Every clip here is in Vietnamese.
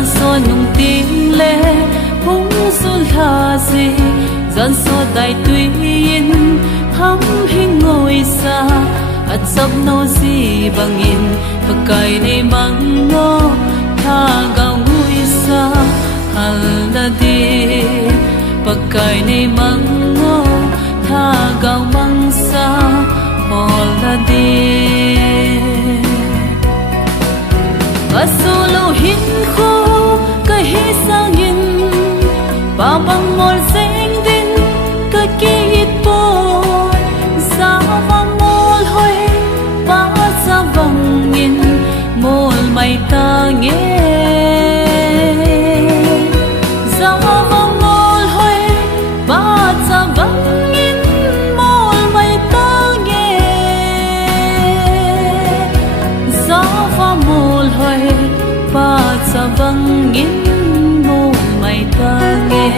gian so nung tiếng lệ hung sul ha gì gian so đại tuy yên hắm hình ngồi xa at sắp nô gì bằng in và cài này mang ngô tha gạo ngui xa hal na đi và cài này mang ngô tha gạo mang xa hol na đi và solo hin khô cái hi sang in ba băng mol xanh din cái kia po sao vang mol hoi ba sao vang in mol mai ta nghe sao vang mol hoi ba sao vang in mol mai ta nghe sao vang mol hoi ba sao vang in mol mai ta nghe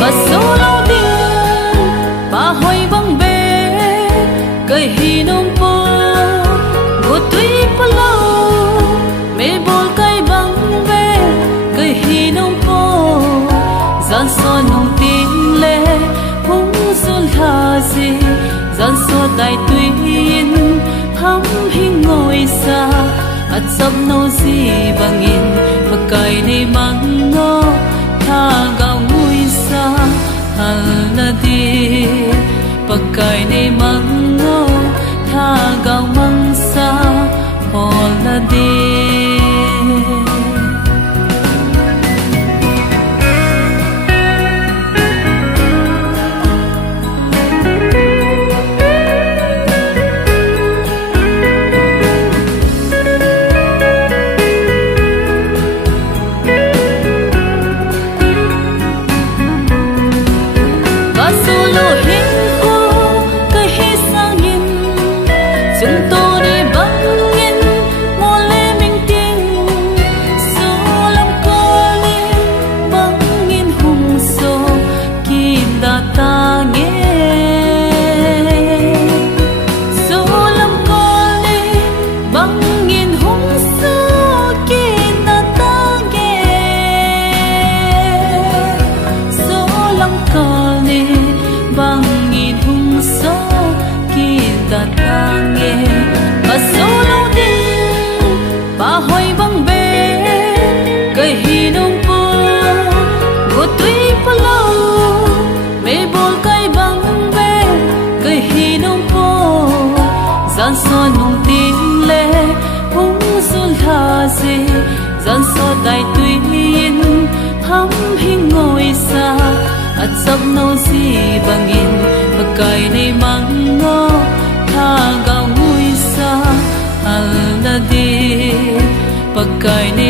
và số lâu tiếng ba hồi băng bê cây hi nông po một tuy pa lâu mê bol cây băng bê cây hi nông po gian so nông tiếng lệ hung sul ha gì gian so đại tuy yên hắm hình ngồi xa at sắp nô gì bằng in và cây này mang ngô tha gạo ngui xa hal na đi pakai nei mang ngô tha gạo mang xa hol na đi gian so nung tiếng lệ hung sul ha gì gian so đại tuy yên hắm hình ngồi xa at sắp nô gì bằng in và cài này mang ngô tha gạo ngui xa hal na đi và cài này